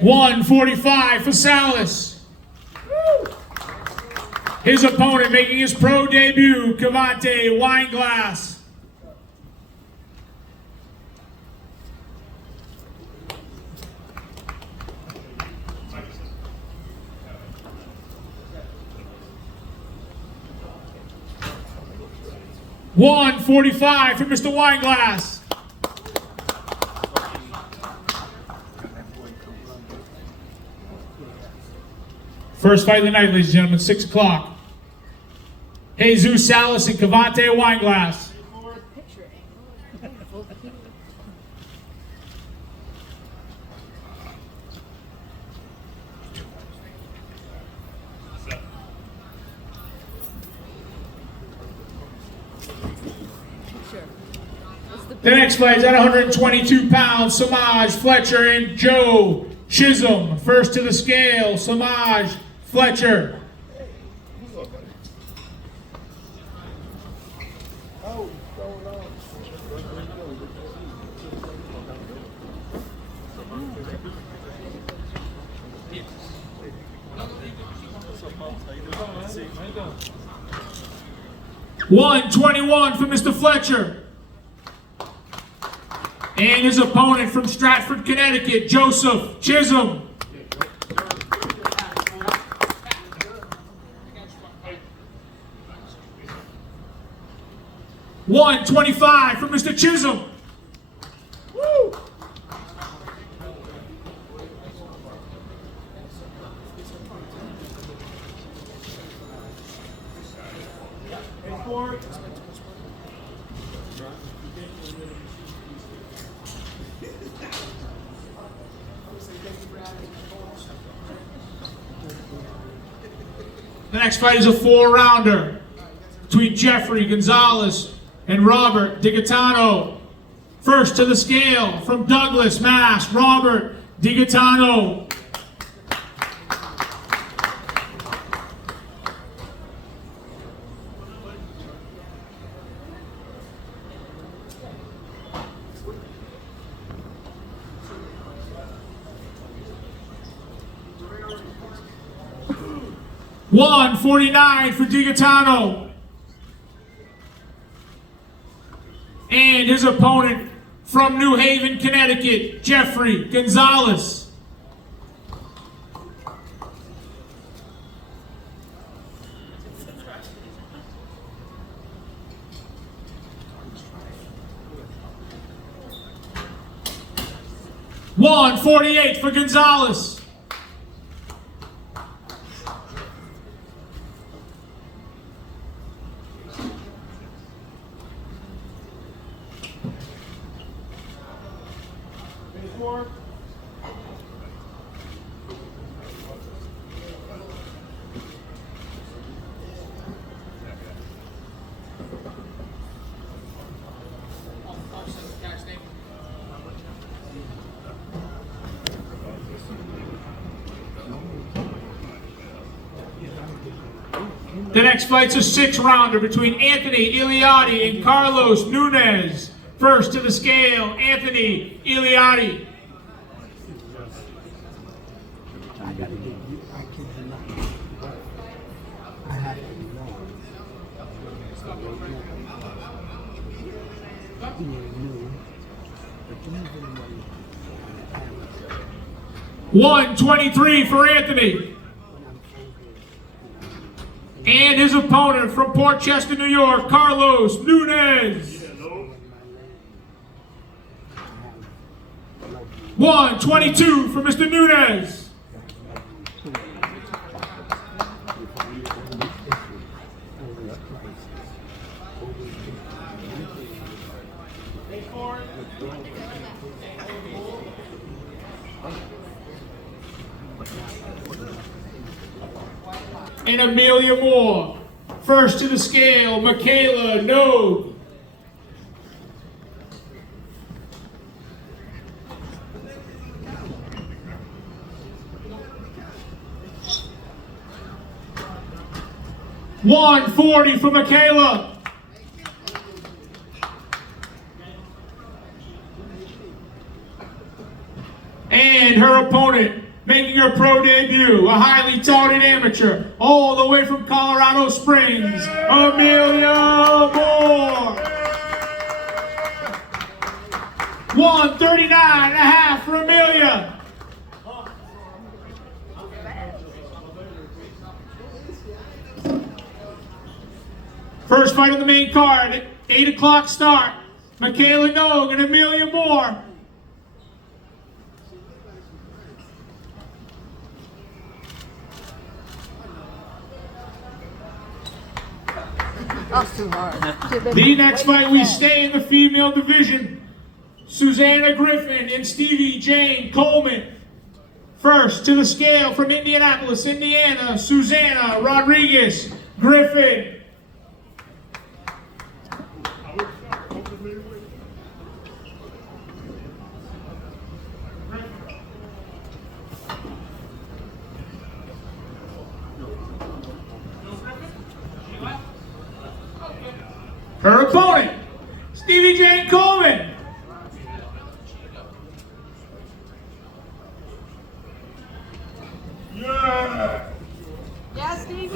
145 for Salas. His opponent making his pro debut, Cavante Wineglass. $145 for Mr. Wineglass. First fight of the night, ladies and gentlemen, 6 o'clock. Jesus Salas and Cavante Wineglass. The next fight is at 122 pounds, Samaj Fletcher and Joe Chisholm. First to the scale, Samaj Fletcher. $121 for Mr. Fletcher. And his opponent from Stratford, Connecticut, Joseph Chisholm. $125 for Mr. Chisholm. Woo! The next fight is a 4-rounder between Jeffrey Gonzalez and Robert DiGaetano. First to the scale from Douglas, Mass, Robert DiGaetano. $149 for DiGaetano. And his opponent from New Haven, Connecticut, Jeffrey Gonzalez. $148 for Gonzalez. The next fight's a 6-rounder between Anthony Iliadi and Carlos Nunez. First to the scale, Anthony Iliadi. $123 for Anthony. And his opponent from Port Chester, New York, Carlos Nunez. $122 for Mr. Nunez. And Amelia Moore. First to the scale, Michaela Nogue. $140 for Michaela. And her opponent making her pro debut, a highly touted amateur, all the way from Colorado Springs, Amelia Moore. 139.5 for Amelia. First fight on the main card, 8 o'clock start. Michaela Nogue and Amelia Moore. That's too hard. The next fight, we stay in the female division. Susanna Griffin and Stevie Jane Coleman. First to the scale from Indianapolis, Indiana, Susanna Rodriguez Griffin. Her opponent, Stevie Jane Coleman. Yeah, Stevie!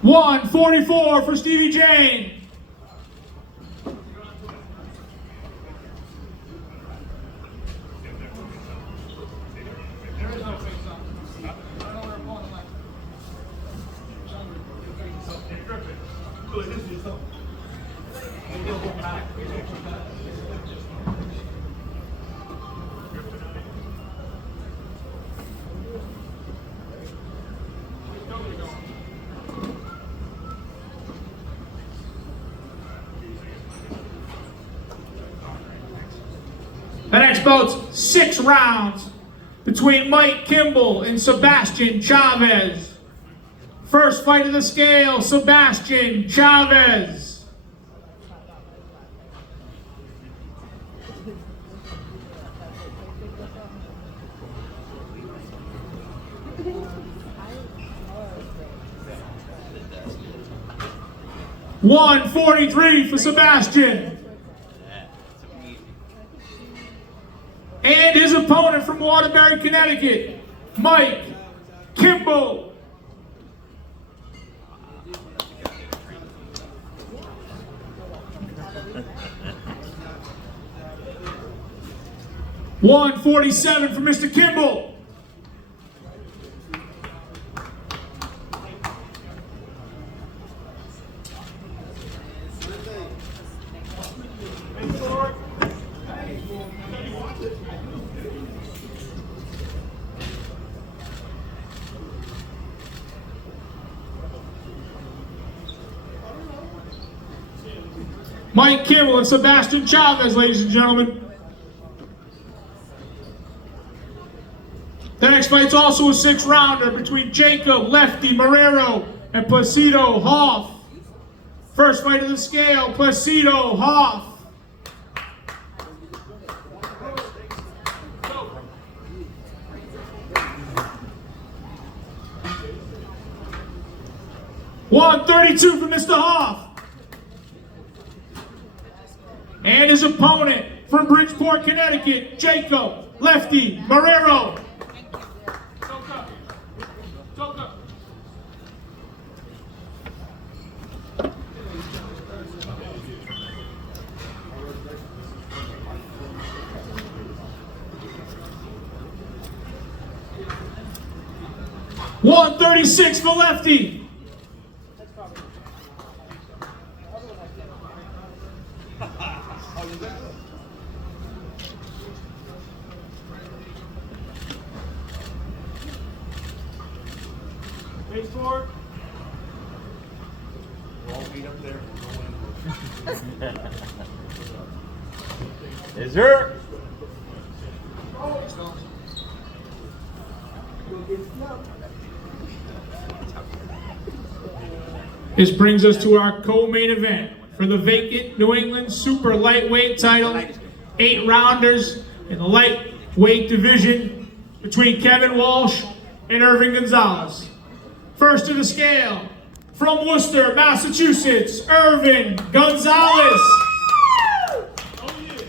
144 for Stevie Jane. The next bout's 6 rounds between Mike Kimball and Sebastian Chavez. First fight of the scale, Sebastian Chavez. $143 for Sebastian. And his opponent from Waterbury, Connecticut, Mike Kimball. $147 for Mr. Kimball. Mike Kimball and Sebastian Chavez, ladies and gentlemen. The next fight's also a 6-rounder between Jacob Lefty Marrero and Placido Hoff. First fight of the scale, Placido Hoff. $132 for Mr. Hoff. And his opponent from Bridgeport, Connecticut, Jacob Lefty Marrero. Toka. Toka. $136 for Lefty. Face forward. We're all beat up there. Yes, sir. This brings us to our co-main event for the vacant New England Super Lightweight title. 8 rounders in the lightweight division between Kevin Walsh and Irving Gonzalez. First to the scale, from Worcester, Massachusetts, Irving Gonzalez. Oh, yeah.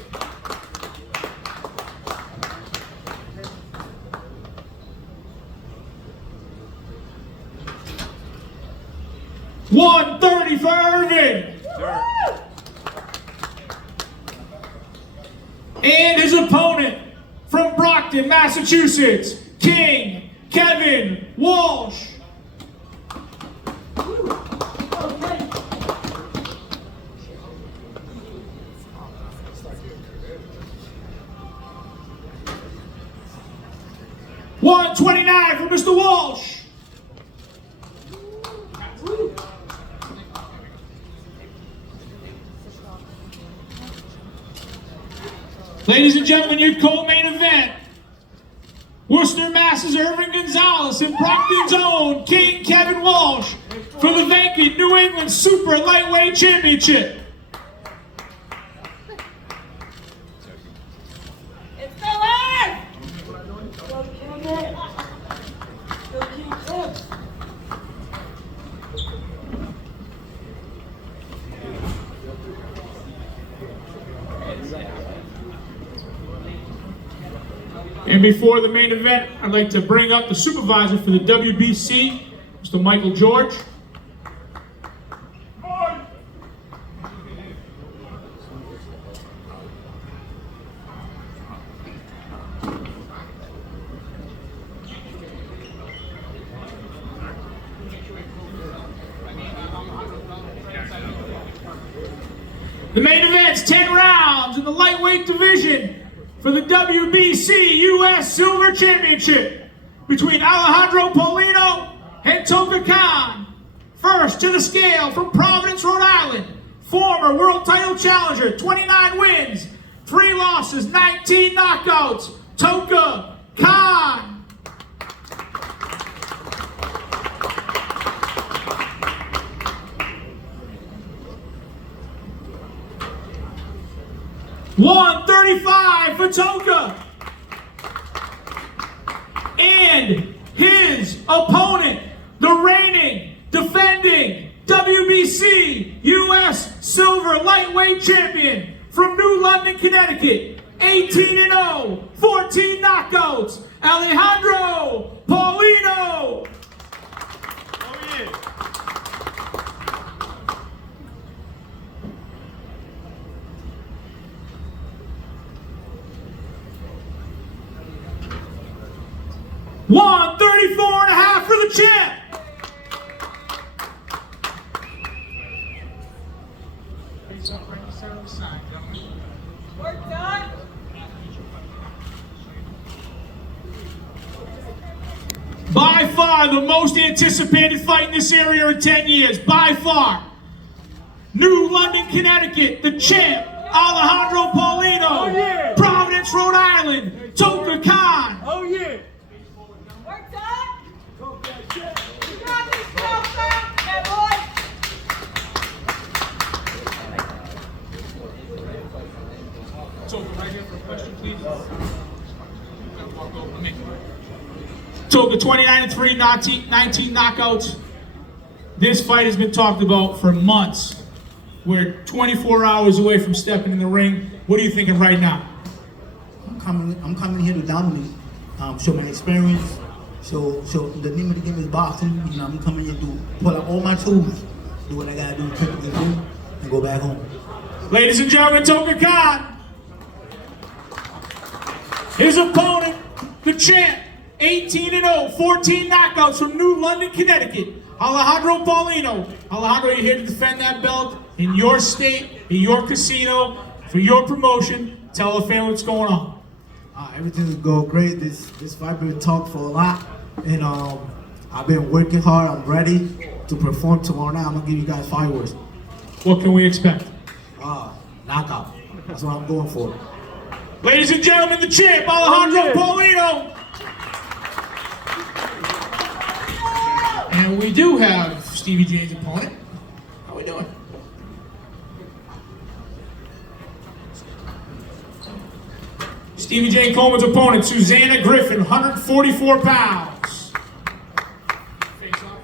130 for Irvin. And his opponent from Brockton, Massachusetts, King Kevin Walsh. Okay. 129 for Mr. Walsh. Ladies and gentlemen, your co-main event. Worcester, Mass's Irvin Gonzalez and Brockton's own King Kevin Walsh for the vacant New England Super Lightweight Championship. It's still on! Go Kevin! Go King Kev! And before the main event, I'd like to bring up the supervisor for the WBC, Mr. Michael George. The main event's 10 rounds in the lightweight division for the WBC US Silver Championship between Alejandro Paulino and Toka Kahn. First to the scale from Providence, Rhode Island, former world title challenger, 29 wins, 3 losses, 19 knockouts, Toka Kahn. $135 for Toka. And his opponent, the reigning, defending WBC US Silver Lightweight Champion from New London, Connecticut, 18-0, 14 knockouts, Alejandro Paulino. Oh yeah. $134.5 for the champ. Work done! By far the most anticipated fight in this area in 10 years. By far. New London, Connecticut, the champ, Alejandro Paulino. Oh, yeah. Providence, Rhode Island, Toka Kahn. Oh yeah! Work done! You got this, Delta! Yeah, boy! Toka, right here for a question, please. Toka, 29-3, 19 knockouts. This fight has been talked about for months. We're 24 hours away from stepping in the ring. What are you thinking right now? I'm coming here to dominate, show my experience, show the name of the game is boxing. You know, I'm coming here to pull out all my tools, do what I gotta do, take the ring, and go back home. Ladies and gentlemen, Toka Kahn. His opponent, the champ, 18-0, 14 knockouts from New London, Connecticut, Alejandro Paulino. Alejandro, you're here to defend that belt in your state, in your casino, for your promotion. Tell the family what's going on. Everything's going great. This fight been talked for a lot, and I've been working hard. I'm ready to perform tomorrow night. I'm gonna give you guys fireworks. What can we expect? Knockout. That's what I'm going for. Ladies and gentlemen, the champ, Alejandro Paulino. And we do have Stevie J's opponent. How we doing? Stevie J. Coleman's opponent, Susanna Griffin, 144 pounds. Face off.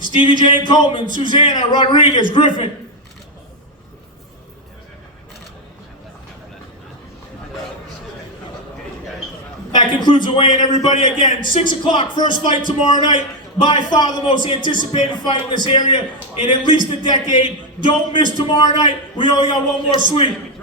Stevie J. Coleman, Susanna Rodriguez Griffin. That concludes the weigh-in, everybody. Again, 6 o'clock, first fight tomorrow night. By far the most anticipated fight in this area in at least a decade. Don't miss tomorrow night. We only got one more sleep.